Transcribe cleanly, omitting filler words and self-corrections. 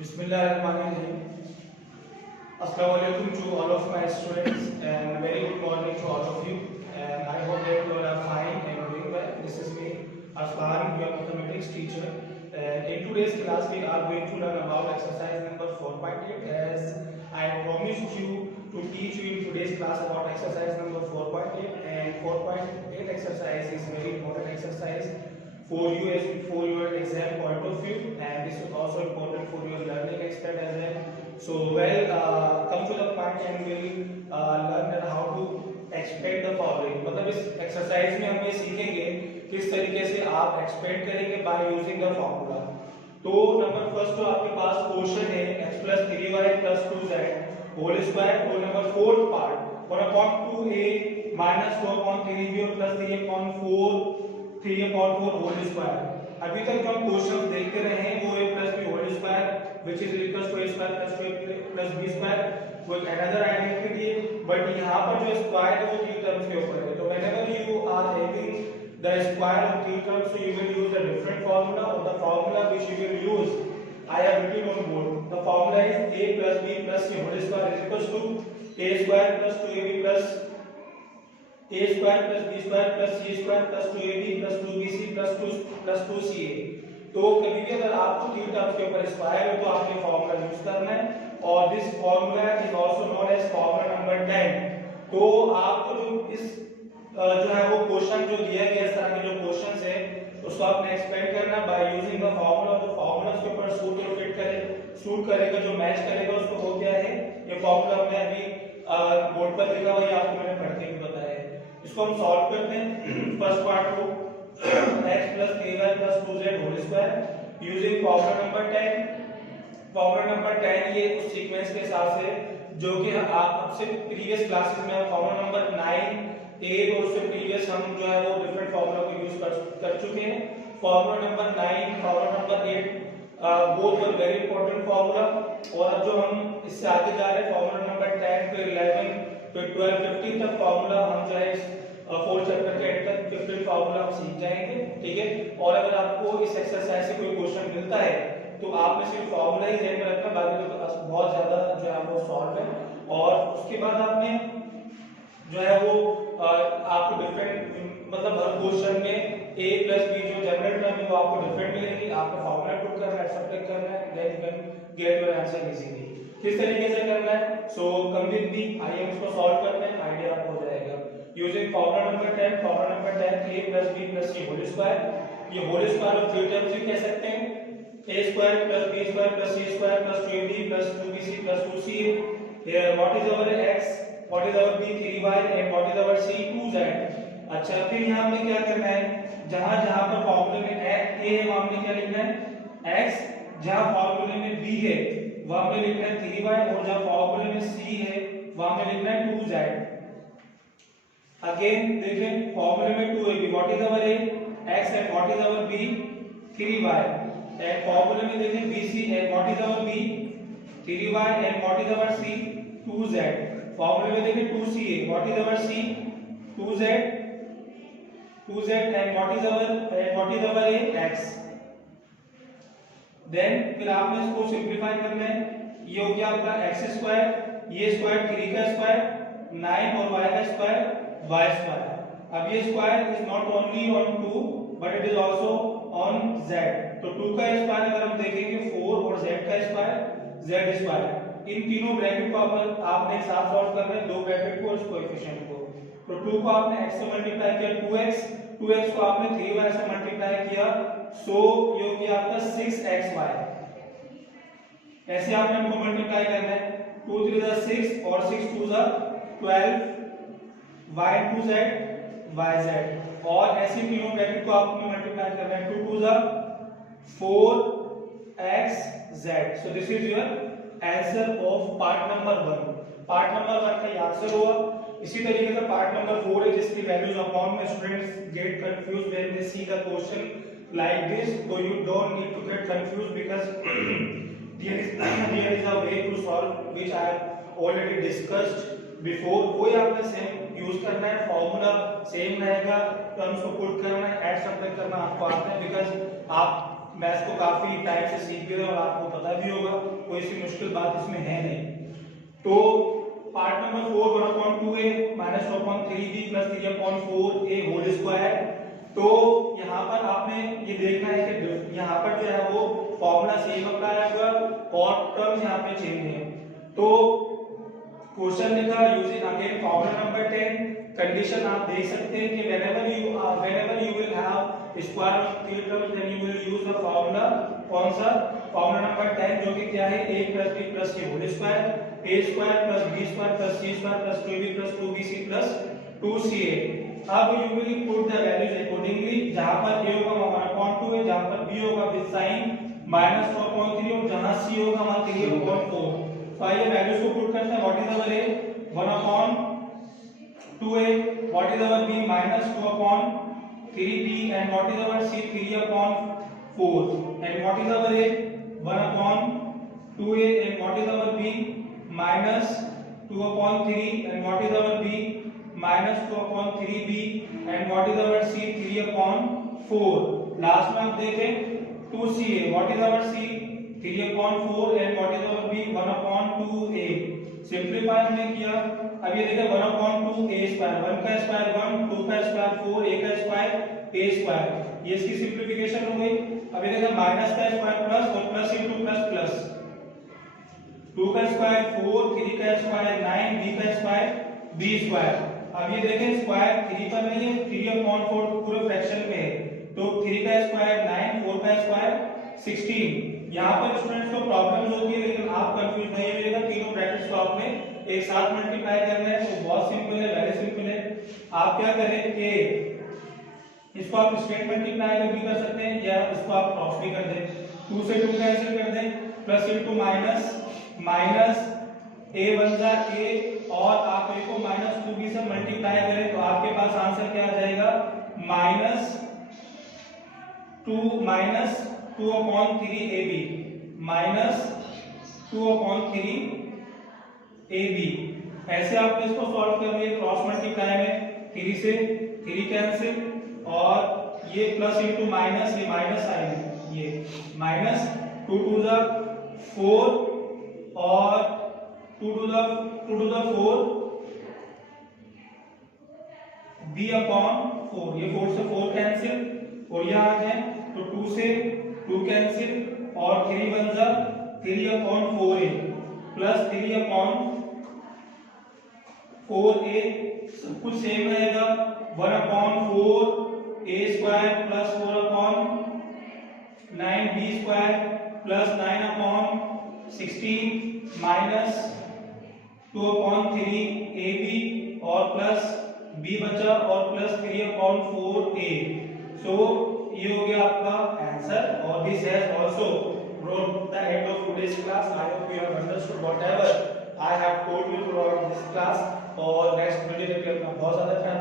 Bismillahirrahmanirrahim. Assalamu alaikum to all of my students and very good morning to all of you. And I hope that you all are fine and doing well. This is me, Aslan, your mathematics teacher. And in today's class, we are going to learn about exercise number 4.8. As I promised you to teach you in today's class about exercise number 4.8. And 4.8 exercise is very important exercise for you as for your exam point of view, and this is also important for your learning aspect as well. So come to the point and we'll learn that how to expect the following. मतलब इस exercise में हम ये सीखेंगे किस तरीके से आप एक्सपेक्ट करेंगे बाय यूजिंग द फॉर्मूला. तो नंबर फर्स्ट तो आपके पास क्वेश्चन है x plus 3y plus 2z whole square. और number fourth part 1/2a minus 2/3b plus 3/4 whole square. अभी तक जो हम क्वेश्चंस देखते रहे हैं वो a plus b whole square which is equals to a square plus 2a plus b square वो एक अनदर आइडेंटिटी है. बट यहाँ पर जो स्क्वायर है वो 3 टर्म्स के ऊपर है. तो whenever you are having the square of 3 terms, so you will use a different formula, or the formula which you will use I have written on board. The formula is a plus b plus c whole square is equals to a square plus 2ab plus a square plus b square plus c square plus 2ab plus 2bc plus 2ca. तो कभी भी अगर आपको 3 terms के ऊपर square है तो आपने फॉर्मूला यूज करना है. और this formula is also known as formula number 10. तो आपको जो इस जो है वो क्वेश्चन जो दिया गया इस तरह के जो क्वेश्चंस है उसको आपने एक्सपेक्ट करना बाय यूजिंग द फॉर्मूला. जो फॉर्मूला उसके ऊपर सूट और फिट करे सूट करेगा जो मैच करेगा उसको हो गया है. ये फॉर्मूला मैं अभी बोर्ड पर लिखा हुआ है आपको मैंने पढ़ के भी बताया है. इसको हम सॉल्व करते हैं. फर्स्ट पार्ट को x plus 3y plus 2z whole square using formula number 10. Formula number 10 ये उस सीक्वेंस के हिसाब से जो कि आप आपसे प्रीवियस क्लासेस में फॉर्मूला नंबर 9 8 और उससे प्रीवियस हम जो है वो डिफरेंट फॉर्मूला को यूज कर चुके हैं. Formula number 9 formula number 8 both were very important formula. और अब जो हम इससे आगे जा रहे हैं फॉर्मूला नंबर 10 पे 11 पे 12 15 तक फॉर्मूला हम जो है 4 चैप्टर के एंड तक 15 फॉर्मूला हम सीख जाएंगे. ठीक है. और अगर आपको इस एक्सरसाइज से कोई क्वेश्चन मिलता है तो आपने सिर्फ फॉर्मूला ही ध्यान में रखना, बाकी तो बहुत ज्यादा जो है वो सॉल्व है. और उसके बाद आपने जो है वो आपको डिफरेंट मतलब हर क्वेश्चन में a plus b जो जनरल टर्म है वो आपको डिफरेंट मिलेगी. आपको फॉर्मूला पुट करना है, सब्ट्रैक्ट करना है, then you can get your answer easily. किस तरीके से करना है सो कम विद मी. आइए हम इसको सॉल्व करते हैं, आईडिया आपको हो जाएगा. Using formula number 10 formula number 10 a plus b plus c whole square. ये होल स्क्वायर ऑफ 3 टर्म्स भी कह सकते हैं. a square plus b square plus c square plus 2ab plus 2bc plus 2ca. here what is our x, what is our b 3y and what is our c 2z. अच्छा फिर यहाँ हमने क्या करना है, जहां जहां पर फॉर्मूले में a है वहां हमने क्या लिखना है x, जहां फॉर्मूले में b है वहां हमने लिखना है 3y और जहां फॉर्मूले में c है वहां हमने लिखना है 2z. अगेन देखें फॉर्मूले में 2ab what is our a x and what is our b 3y. And फॉर्मूले में देखें bc and what is our b 3y and what is our c 2z. फॉर्मूले में देखें 2ca what is our c 2z and what is our a x. Then फिर आपने इसको simplify करना है. ये हो गया आपका x स्क्वायर, ये स्क्वायर 3 का स्क्वायर 9 और y का स्क्वायर y स्क्वायर. अब ये square is not only on 2 but it is also on z. तो 2 का स्क्वायर अगर हम देखेंगे 4 और z का स्क्वायर z स्क्वायर. इन तीनों ब्रैकेट को आपने एक साथ सॉल्व करना है, दो ब्रैकेट को और इस कोएफिशिएंट को. तो 2 को आपने x से मल्टीप्लाई किया 2x को आपने 3y से मल्टीप्लाई किया सो ये हो गया आपका 6xy. ऐसे आपने इनको मल्टीप्लाई करना है. 2 3 is 6 और 6 2 is 12 y 2 z yz. और ऐसे तीनों ब्रैकेट को आपने मल्टीप्लाई करना है. 2 2 is 4xz. So this is your answer of part number 1. Part number 1 का ये आंसर हुआ. इसी तरीके से पार्ट नंबर 4 है जिसकी वैल्यूज अपॉन में students get confuse when they see the question like this. तो you don't need to get confuse because there is a way to solve which I have already discussed before. कोई आपने same use करना है, formula same रहेगा, terms को put करना है, add subtract करना आपको आता है बिकॉज़ आप मैथ्स को काफी टाइम से सीख भी रहे हो और आपको पता भी होगा, कोई सी मुश्किल बात इसमें है नहीं। तो part number 4 1/2a minus 2/3b plus 3/4a whole square. तो यहाँ पर आपने ये देखना है कि यहाँ पर जो है वो फॉर्मूला सेम अप्लाई होगा और टर्म यहाँ पे चेंज है। तो क्वेश्चन लिखा using again formula number 10 condition आप देख सकते हैं कि whenever you will have square of three terms then you will use the formula, कौन सा फॉर्मूला नंबर 10 जो कि क्या है a plus b plus c whole square, a square plus b square plus c square plus 2b plus 2bc plus 2ca। अब you will put the values accordingly, जहां पर a होगा 1/2 है, जहां पर b होगा विद साइन -4/3 और जहां c होगा वहां 3/4। तो आइए वैल्यूज को पुट करते हैं। What is our a 1/2a, what is our b -2/3b and what is our c 3/4 and what is our a 1/2a and what is our b -2/3 and what is our b -2/3b and what is our c 3/4। Last में आप देखें 2ca, what is our c 3/4 and what is our b 1/2a। Simplify हमने किया। अब ये देखिए 1/2a square, 1 का square 1, 2 का स्क्वायर 4, a का स्क्वायर a स्क्वायर, ये इसकी सिंपलीफिकेशन हो गई। अब ये देखिए माइनस का स्क्वायर प्लस और प्लस इनटू प्लस प्लस, 2 का स्क्वायर 4, 3 का स्क्वायर 9, b का स्क्वायर b स्क्वायर। अब ये देखें स्क्वायर 3 पर नहीं है, 3/4 पूरे फ्रैक्शन में है, तो 3 का स्क्वायर 9, 4 का स्क्वायर 16। यहाँ पर स्टूडेंट्स को प्रॉब्लम्स होती है लेकिन आप कंफ्यूज नहीं होइएगा, तीनों ब्रैकेट्स को आपने एक साथ मल्टीप्लाई करना है। तो बहुत सिंपल है, वेरी सिंपल है। आप क्या करें कि इसको आप स्ट्रेट मल्टीप्लाई भी कर सकते हैं या इसको आप क्रॉस भी कर दें, 2 से 2 कैंसिल कर दें, plus into minus, minus a बन जा a और आप a को -2b से मल्टीप्लाई करें तो आपके पास आंसर क्या आ जाएगा -2/3ab -2/3ab। ऐसे आप इसको सॉल्व कर लिए क्रॉस मल्टीप्लाई में, 3 से 3 कैंसिल और ये प्लस इनटू माइनस, ये माइनस साइन है, ये माइनस 2 टू द 4 और 2 टू द 4 b/4, ये 4 से 4 कैंसिल और यहाँ आ जाए तो 2 से 2 कैंसिल और 3 बन जा 3/4a प्लस 3/4a, सब कुछ सेम रहेगा। 1/4a square plus 4/9b square plus 9/16 minus 2/3ab और प्लस b बचा और प्लस 3/4a। सो ये हो गया आपका आंसर और this has also brought the end of today's class. I hope you have understood whatever I have told you throughout this class। और next video में अपना बहुत ज्यादा ख्याल